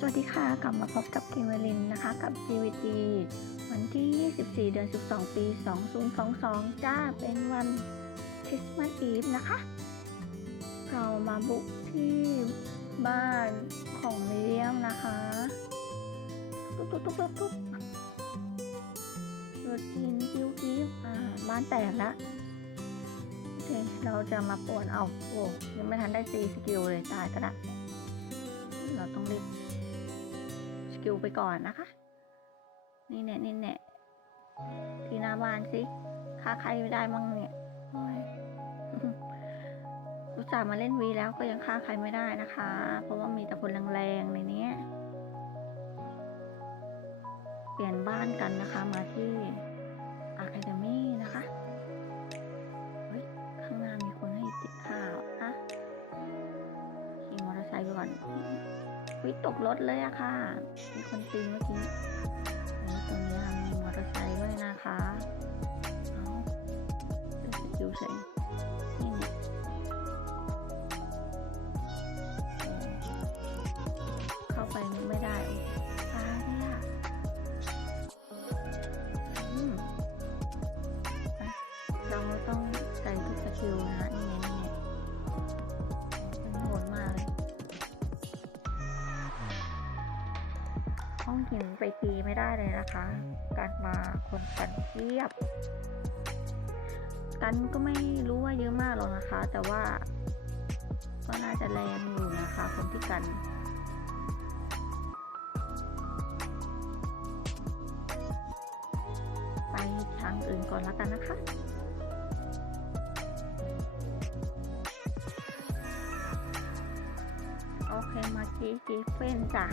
สวัสดีค่ะ กลับมาพบกับเกมเวลินนะคะ กับ GVG วันที่ 24 เดือน 12 ปี 2022 จ้า เป็นวันคริสต์มาสอีฟนะคะ เรามาบุกที่บ้านของเลี้ยงนะคะ ตุ๊บตุ๊บตุ๊บตุ๊บตุ๊บรถยินกิ้วกิ้วอ่า บ้านแตกล้วโอเค เราจะมาป่วนเอา โอ้ยังไม่ทันได้ซีสกิลเลยตายก็ละเราต้องรีบ สกิลไปก่อนนะคะ นี่แน่นี่แน่ที่หน้าบ้านสิฆ่าใครไม่ได้มั่งเนี่ยโอ้ยอุตส่าห์มาเล่นวีแล้วก็ยังฆ่าใครไม่ได้นะคะ เพราะว่ามีแต่คนแรงๆในนี้เปลี่ยนบ้านกันนะคะมาที่ Academy นะคะ วิตกรถเลยอะค่ะ มีคนตีเมื่อกี้อันนี้ตรงนี้มีมอเตอร์ไซค์ด้วยนะคะเอาเป็นสกิลเฉยนี่นี่เข้าไปไม่ได้ ห้องหินไปตีไม่ได้เลยนะคะการมาคนกันเทียบ กันก็ไม่รู้ว่าเยอะมากหรอกนะคะ แต่ว่า ก็น่าจะแรงอยู่นะคะ คนที่กันไปทางอื่นก่อนแล้วกันนะคะโอเคมาจีจีเฟนจ้ะ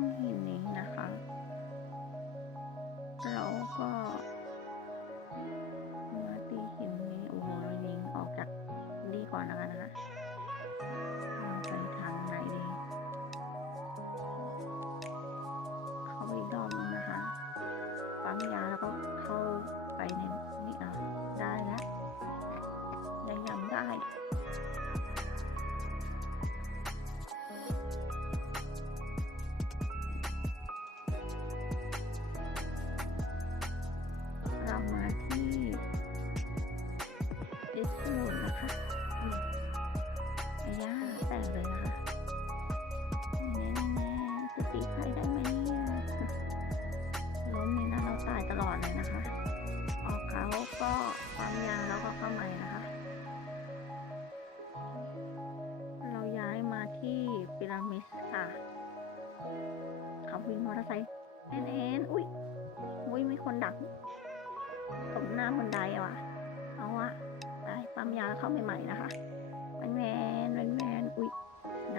ห้องหินนี้นะคะาแตกเลยนะคะแน่แน่ๆจะตีใครได้ไหมเนี่ยล้มนี่นะเราตายตลอดเลยนะคะ ออกเขาก็ความยาวแล้วก็เข้าใหม่นะคะ เราย้ายมาที่พีระมิดค่ะขับวินมอเตอร์ไซค์แอนแอนอุ้ยอุ้ยมีคนดักตบหน้าคนใดอะวะเอาวะไปปั๊มยาแล้วเข้าใหม่ๆนะคะแมนแมนแมน แม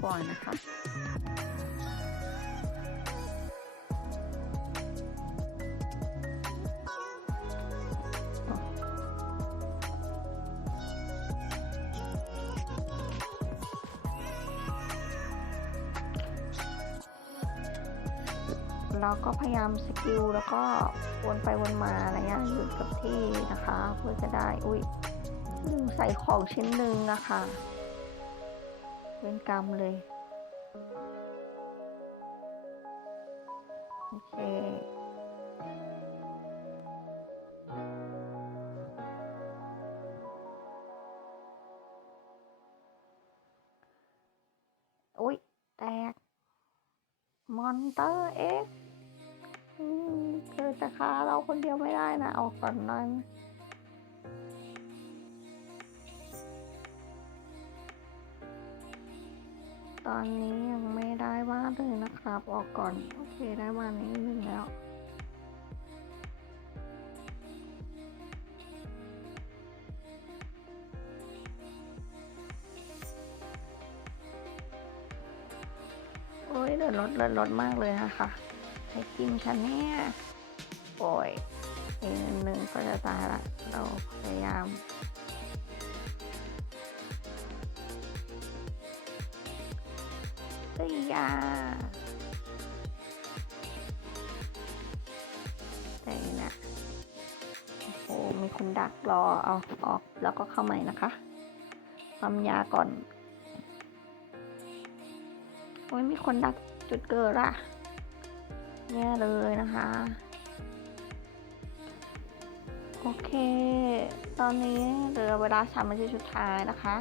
หินไว้ก่อนนะคะเราก็พยายามสกิลแล้วก็วนไปวนมาอะไรเงี้ยหยุดกับที่นะคะ เพื่อจะได้ อุ้ยลืมใส่ของชิ้นหนึ่งอะค่ะ เป็นกรรมเลย โอเค อุ้ยแตก มอนเตอร์เอ็กเธอจะฆ่าเราคนเดียวไม่ได้นะ ออกก่อนหน่ ตอนนี้ยังไม่ได้บ้านเลยนะครับ ออกก่อน โอเคได้บ้านนี้หนึ่งแล้วโอ้ยเดือดรถเดือดรถมากเลยนะคะไอ้กิมฉันเนี่ยโอ้ยอีกนิดนึงก็จะตายละ เราพยายาม ยาแต่นะโอ้โหมีคนดักรอเอาออกแล้วก็เข้าใหม่นะคะปั๊มยาก่อน โอ้ยมีคนดักจุดเกิดอะแย่เลยนะคะ โอเค ตอนนี้เหลือเวลาสามนาทีสุดท้ายนะคะ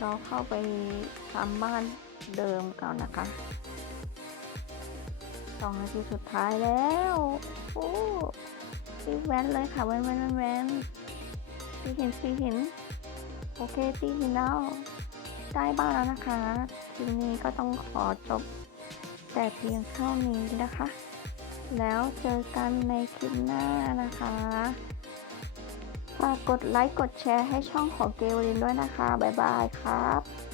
เราเข้าไปทำบ้านเดิมก่อนนะคะสองนาทีสุดท้ายแล้ว โอ้ตีแวนเลยค่ะแวนแวนแวนแวนตีหินตีหิน โอเคตีหินแล้ว ได้บ้านแล้วนะคะคลิปนี้ก็ต้องขอจบ แต่เพียงเท่านี้นะคะ แล้วเจอกันในคลิปหน้านะคะ ฝากกดไลค์กดแชร์ให้ช่องของเกวลินด้วยนะคะ บ๊ายบายครับ